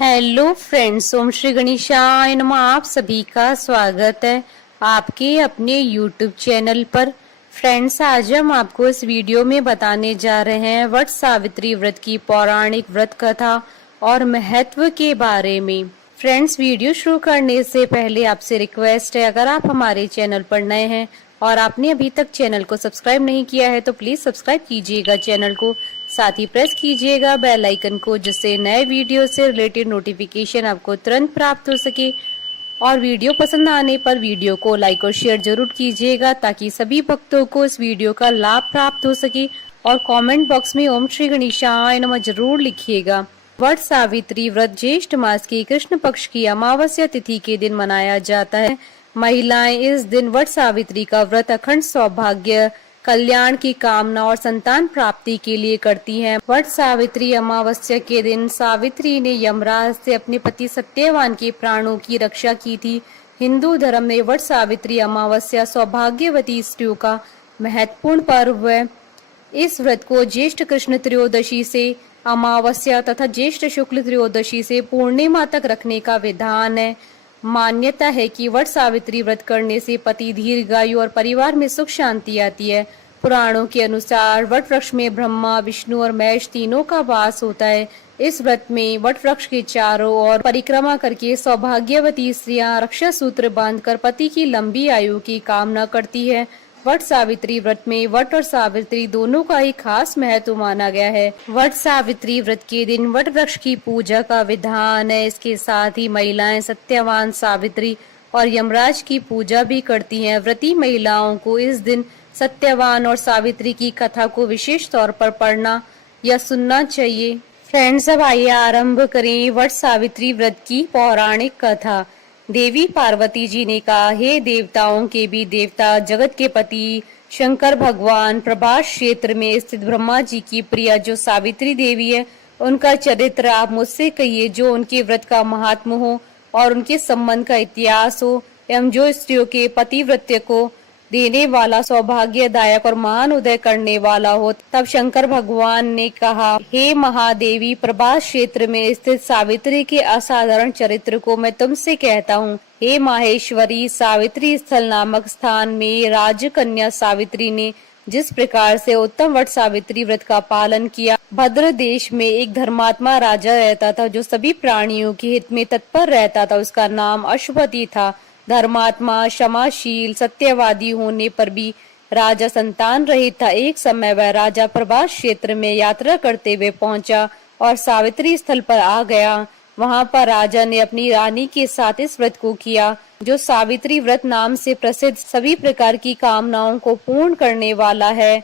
Hello friends, ओम श्री गणेशाय नमः। आप सभी का स्वागत है आपके अपने यूट्यूब चैनल पर। फ्रेंड्स, आज हम आपको इस वीडियो में बताने जा रहे हैं वट सावित्री व्रत की पौराणिक व्रत कथा और महत्व के बारे में। फ्रेंड्स, वीडियो शुरू करने से पहले आपसे रिक्वेस्ट है, अगर आप हमारे चैनल पर नए हैं और आपने अभी तक चैनल को सब्सक्राइब नहीं किया है तो प्लीज सब्सक्राइब कीजिएगा चैनल को, साथ ही प्रेस कीजिएगा बेल आइकन को, जिससे नए वीडियो से रिलेटेड नोटिफिकेशन आपको तुरंत प्राप्त हो सके। और वीडियो पसंद आने पर वीडियो को लाइक और शेयर जरूर कीजिएगा ताकि सभी भक्तों को इस वीडियो का लाभ प्राप्त हो सके। और कमेंट बॉक्स में ओम श्री गणेशाय नमः जरूर लिखिएगा। वट सावित्री व्रत ज्येष्ठ मास की कृष्ण पक्ष की अमावस्या तिथि के दिन मनाया जाता है। महिलाएं इस दिन वट सावित्री का व्रत अखंड सौभाग्य, कल्याण की कामना और संतान प्राप्ति के लिए करती हैं। वट सावित्री अमावस्या के दिन सावित्री ने यमराज से अपने पति सत्यवान के प्राणों की रक्षा की थी। हिंदू धर्म में वट सावित्री अमावस्या सौभाग्यवती स्त्रियों का महत्वपूर्ण पर्व है। इस व्रत को ज्येष्ठ कृष्ण त्रयोदशी से अमावस्या तथा ज्येष्ठ शुक्ल त्रयोदशी से पूर्णिमा तक रखने का विधान है। मान्यता है कि वट सावित्री व्रत करने से पति दीर्घायु और परिवार में सुख शांति आती है। पुराणों के अनुसार वट वृक्ष में ब्रह्मा, विष्णु और महेश तीनों का वास होता है। इस व्रत में वट वृक्ष के चारों ओर परिक्रमा करके सौभाग्यवती स्त्रियां रक्षा सूत्र बांधकर पति की लंबी आयु की कामना करती है। वट सावित्री व्रत में वट और सावित्री दोनों का एक खास महत्व माना गया है। वट सावित्री व्रत के दिन वट वृक्ष की पूजा का विधान है। इसके साथ ही महिलाएं सत्यवान, सावित्री और यमराज की पूजा भी करती हैं। व्रती महिलाओं को इस दिन सत्यवान और सावित्री की कथा को विशेष तौर पर पढ़ना या सुनना चाहिए। फ्रेंड्स, अब आइए आरंभ करें वट सावित्री व्रत की पौराणिक कथा। देवी पार्वती जी ने कहा, हे देवताओं के भी देवता, जगत के पति शंकर भगवान, प्रभास क्षेत्र में स्थित ब्रह्मा जी की प्रिया जो सावित्री देवी है, उनका चरित्र आप मुझसे कहिए, जो उनके व्रत का महात्म हो और उनके संबंध का इतिहास हो, एवं जो स्त्रियों के पतिव्रत्य को देने वाला, सौभाग्यदायक और महान उदय करने वाला हो। तब शंकर भगवान ने कहा, हे महादेवी, प्रभास क्षेत्र में स्थित सावित्री के असाधारण चरित्र को मैं तुमसे कहता हूँ। हे माहेश्वरी, सावित्री स्थल नामक स्थान में राजकन्या सावित्री ने जिस प्रकार से उत्तम वट सावित्री व्रत का पालन किया। भद्र देश में एक धर्मात्मा राजा रहता था जो सभी प्राणियों के हित में तत्पर रहता था। उसका नाम अश्वपति था। धर्मात्मा, क्षमाशील, सत्यवादी होने पर भी राजा संतान रहित था। एक समय वह राजा प्रभास क्षेत्र में यात्रा करते हुए पहुंचा और सावित्री स्थल पर आ गया। वहां पर राजा ने अपनी रानी के साथ इस व्रत को किया, जो सावित्री व्रत नाम से प्रसिद्ध सभी प्रकार की कामनाओं को पूर्ण करने वाला है।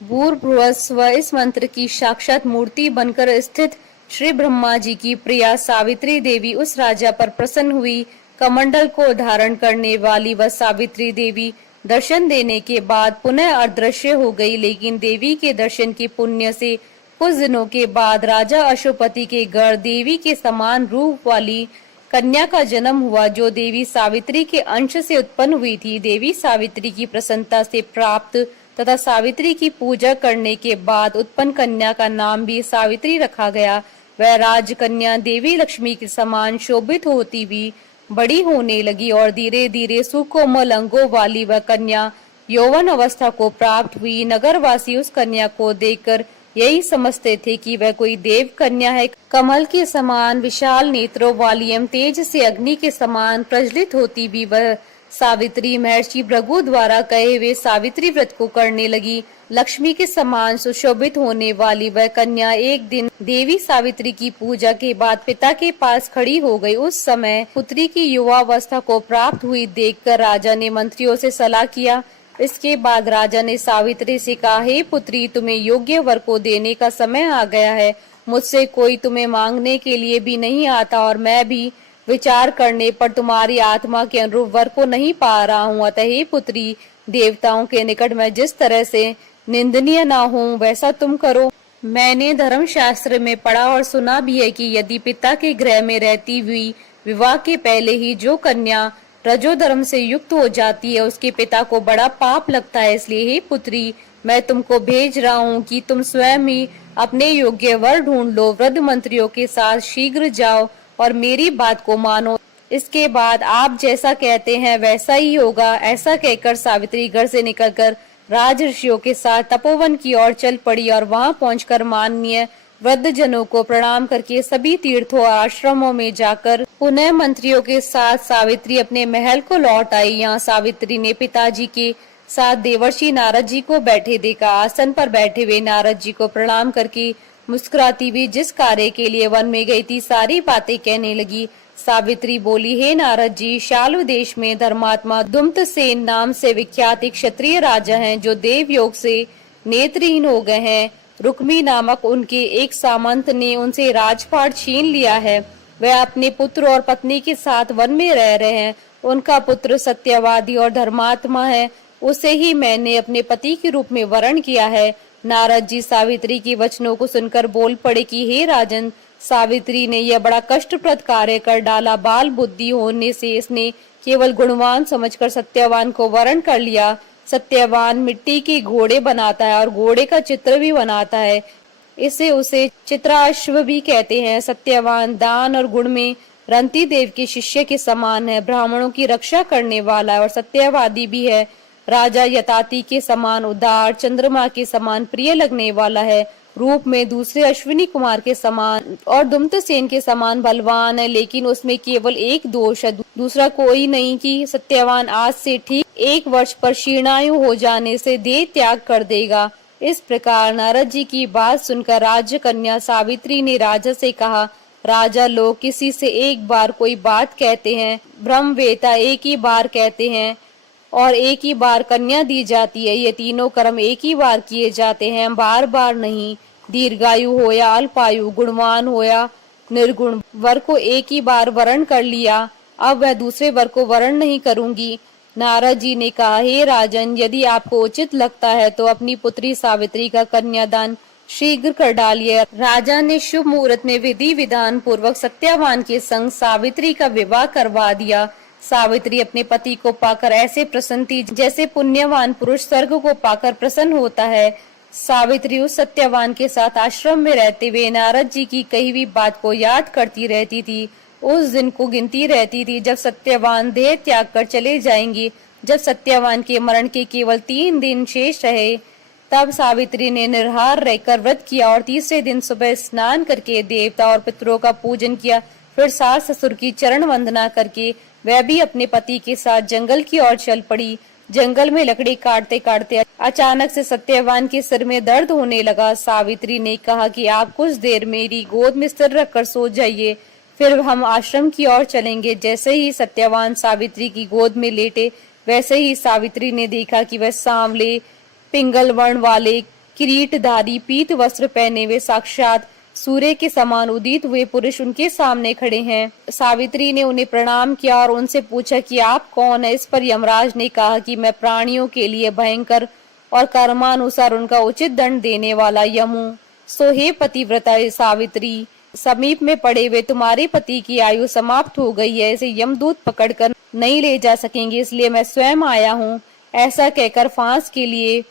भूर्भुवस्व इस मंत्र की साक्षात मूर्ति बनकर स्थित श्री ब्रह्मा जी की प्रिया सावित्री देवी उस राजा पर प्रसन्न हुई। कमंडल को धारण करने वाली वह सावित्री देवी दर्शन देने के बाद पुनः अदृश्य हो गई। लेकिन देवी के दर्शन के पुण्य से कुछ दिनों के बाद राजा अशोपति के घर देवी के समान रूप वाली कन्या का जन्म हुआ, जो देवी सावित्री के अंश से उत्पन्न हुई थी। देवी सावित्री की प्रसन्नता से प्राप्त तथा सावित्री की पूजा करने के बाद उत्पन्न कन्या का नाम भी सावित्री रखा गया। वह राजकन्या देवी लक्ष्मी के समान शोभित होती हुई बड़ी होने लगी और धीरे धीरे सुकोमल अंगों वाली वह कन्या यौवन अवस्था को प्राप्त हुई। नगरवासी उस कन्या को देखकर यही समझते थे कि वह कोई देव कन्या है। कमल के समान विशाल नेत्रों वाली एवं तेज से अग्नि के समान प्रज्वलित होती भी वह सावित्री महर्षि भृगु द्वारा कहे हुए सावित्री व्रत को करने लगी। लक्ष्मी के समान सुशोभित होने वाली वह कन्या एक दिन देवी सावित्री की पूजा के बाद पिता के पास खड़ी हो गई। उस समय पुत्री की युवावस्था को प्राप्त हुई देखकर राजा ने मंत्रियों से सलाह किया। इसके बाद राजा ने सावित्री से कहा, हे पुत्री, तुम्हें योग्य वर को देने का समय आ गया है। मुझसे कोई तुम्हें मांगने के लिए भी नहीं आता और मैं भी विचार करने पर तुम्हारी आत्मा के अनुरूप वर को नहीं पा रहा हूँ। अतः हे पुत्री, देवताओं के निकट मैं जिस तरह से निंदनीय ना हूँ वैसा तुम करो। मैंने धर्म शास्त्र में पढ़ा और सुना भी है कि यदि पिता के गृह में रहती हुई विवाह के पहले ही जो कन्या रजोधर्म से युक्त हो जाती है, उसके पिता को बड़ा पाप लगता है। इसलिए हे पुत्री, मैं तुमको भेज रहा हूँ कि तुम स्वयं ही अपने योग्य वर ढूंढ लो। वृद्ध मंत्रियों के साथ शीघ्र जाओ और मेरी बात को मानो। इसके बाद आप जैसा कहते हैं वैसा ही होगा। ऐसा कहकर सावित्री घर से निकलकर राज ऋषियों के साथ तपोवन की ओर चल पड़ी और वहां पहुंचकर माननीय वृद्ध जनों को प्रणाम करके सभी तीर्थों और आश्रमों में जाकर पुनः मंत्रियों के साथ सावित्री अपने महल को लौट आई। यहाँ सावित्री ने पिताजी के साथ देवर्षि नारद जी को बैठे देखा। आसन पर बैठे हुए नारद जी को प्रणाम करके मुस्कुराती हुई जिस कार्य के लिए वन में गई थी सारी बातें कहने लगी। सावित्री बोली, हे नारद जी, शाल्व देश में धर्मात्मा दुम्तसेन नाम से विख्यात एक क्षत्रिय राजा हैं जो देव योग से नेत्रहीन हो गए हैं। रुक्मी नामक उनके एक सामंत ने उनसे राजपाट छीन लिया है। वह अपने पुत्र और पत्नी के साथ वन में रह रहे हैं। उनका पुत्र सत्यवादी और धर्मात्मा है। उसे ही मैंने अपने पति के रूप में वरण किया है। नारद जी सावित्री के वचनों को सुनकर बोल पड़े कि हे राजन, सावित्री ने यह बड़ा कष्टप्रद कार्य कर डाला। बाल बुद्धि होने से इसने केवल गुणवान समझकर सत्यवान को वरण कर लिया। सत्यवान मिट्टी के घोड़े बनाता है और घोड़े का चित्र भी बनाता है। इसे उसे चित्राश्व भी कहते हैं। सत्यवान दान और गुण में रंती देव के शिष्य के समान है। ब्राह्मणों की रक्षा करने वाला है और सत्यवादी भी है। राजा यताति के समान उदार, चंद्रमा के समान प्रिय लगने वाला है। रूप में दूसरे अश्विनी कुमार के समान और दुम्तसेन के समान बलवान है, लेकिन उसमें केवल एक दोष है, दूसरा कोई नहीं कि सत्यवान आज से ठीक 1 वर्ष पर शीर्णायु हो जाने से देह त्याग कर देगा। इस प्रकार नारद जी की बात सुनकर राज्य कन्या सावित्री ने राजा से कहा, राजा, लोग किसी से एक बार कोई बात कहते हैं, ब्रह्मवेता एक ही बार कहते हैं और एक ही बार कन्या दी जाती है। ये तीनों कर्म एक ही बार किए जाते हैं, बार बार नहीं। दीर्घायु हो या अल्पायु, गुणवान हो या निर्गुण, वर को एक ही बार वरण कर लिया, अब वह दूसरे वर को वरण नहीं करूंगी। नारद जी ने कहा, हे राजन, यदि आपको उचित लगता है तो अपनी पुत्री सावित्री का कन्यादान शीघ्र कर डालिए। राजा ने शुभ मुहूर्त में विधि विधान पूर्वक सत्यवान के संग सावित्री का विवाह करवा दिया। सावित्री अपने पति को पाकर ऐसे प्रसन्न थी जैसे पुण्यवान पुरुष स्वर्ग को पाकर प्रसन्न होता है। सावित्री उस सत्यवान के साथ आश्रम में रहते हुए नारद जी की कही हुई बात को याद करती रहती थी। उस दिन को गिनती रहती थी जब सत्यवान देह त्याग कर चले जाएंगे। जब सत्यवान के मरण के केवल 3 दिन शेष रहे, तब सावित्री ने निर्हार रहकर व्रत किया और तीसरे दिन सुबह स्नान करके देवता और पितरों का पूजन किया। फिर सास ससुर की चरण वंदना करके वह भी अपने पति के साथ जंगल की ओर चल पड़ी। जंगल में लकड़ी काटते काटते अचानक से सत्यवान के सिर में दर्द होने लगा। सावित्री ने कहा कि आप कुछ देर मेरी गोद में सिर रखकर सो जाइए, फिर हम आश्रम की ओर चलेंगे। जैसे ही सत्यवान सावित्री की गोद में लेटे, वैसे ही सावित्री ने देखा कि वह सांवले पिंगल वर्ण वाले किरीटधारी पीत वस्त्र पहने हुए साक्षात सूर्य के समान उदित हुए पुरुष उनके सामने खड़े हैं। सावित्री ने उन्हें प्रणाम किया और उनसे पूछा कि आप कौन है। इस पर यमराज ने कहा कि मैं प्राणियों के लिए भयंकर और कर्मानुसार उनका उचित दंड देने वाला यम हूँ। सो हे पतिव्रता सावित्री, समीप में पड़े हुए तुम्हारे पति की आयु समाप्त हो गई है, इसे यमदूत पकड़कर नहीं ले जा सकेंगे, इसलिए मैं स्वयं आया हूँ। ऐसा कहकर फांस के लिए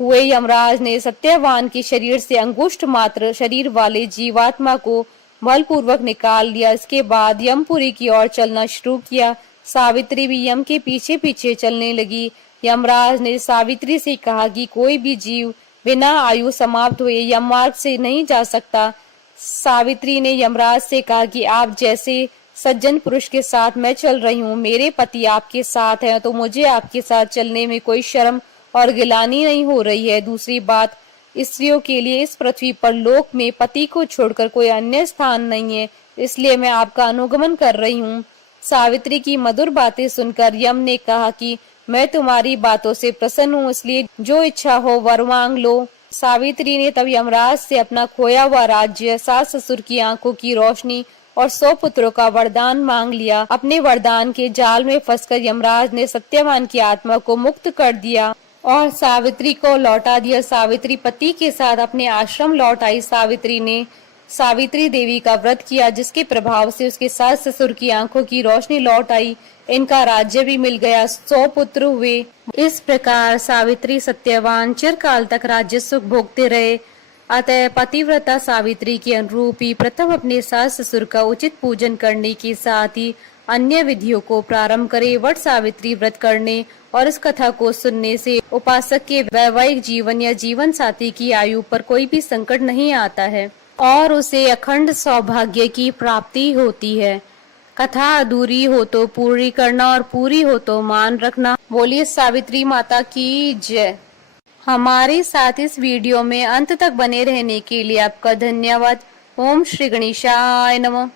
हुए यमराज ने सत्यवान के शरीर से अंगुष्ठ मात्र शरीर वाले जीवात्मा को बलपूर्वक निकाल लिया। इसके बाद यमपुरी की ओर चलना शुरू किया। सावित्री भी यम के पीछे पीछे चलने लगी। यमराज ने सावित्री से कहा कि कोई भी जीव बिना आयु समाप्त हुए यम मार्ग से नहीं जा सकता। सावित्री ने यमराज से कहा कि आप जैसे सज्जन पुरुष के साथ मैं चल रही हूँ, मेरे पति आपके साथ हैं, तो मुझे आपके साथ चलने में कोई शर्म और गिलानी नहीं हो रही है। दूसरी बात, स्त्रियों के लिए इस पृथ्वी पर लोक में पति को छोड़कर कोई अन्य स्थान नहीं है, इसलिए मैं आपका अनुगमन कर रही हूँ। सावित्री की मधुर बातें सुनकर यम ने कहा कि मैं तुम्हारी बातों से प्रसन्न हूँ, इसलिए जो इच्छा हो वर मांग लो। सावित्री ने तब यमराज से अपना खोया हुआ राज्य, सास ससुर की आंखों की रोशनी और 100 पुत्रों का वरदान मांग लिया। अपने वरदान के जाल में फंसकर यमराज ने सत्यवान की आत्मा को मुक्त कर दिया और सावित्री को लौटा दिया। सावित्री पति के साथ अपने आश्रम लौट आई। सावित्री ने सावित्री देवी का व्रत किया, जिसके प्रभाव से उसके सास ससुर की आंखों की रोशनी लौट आई। इनका राज्य भी मिल गया, 100 पुत्र हुए। इस प्रकार सावित्री सत्यवान चिरकाल तक राज्य सुख भोगते रहे। अतः पतिव्रता सावित्री के अनुरूप ही प्रथम अपने सास ससुर का उचित पूजन करने के साथ ही अन्य विधियों को प्रारंभ करे। वट सावित्री व्रत करने और इस कथा को सुनने से उपासक के वैवाहिक जीवन या जीवन साथी की आयु पर कोई भी संकट नहीं आता है और उसे अखंड सौभाग्य की प्राप्ति होती है। कथा अधूरी हो तो पूरी करना और पूरी हो तो मान रखना। बोलिए सावित्री माता की जय। हमारे साथ इस वीडियो में अंत तक बने रहने के लिए आपका धन्यवाद। ओम श्री गणेशाय नमः।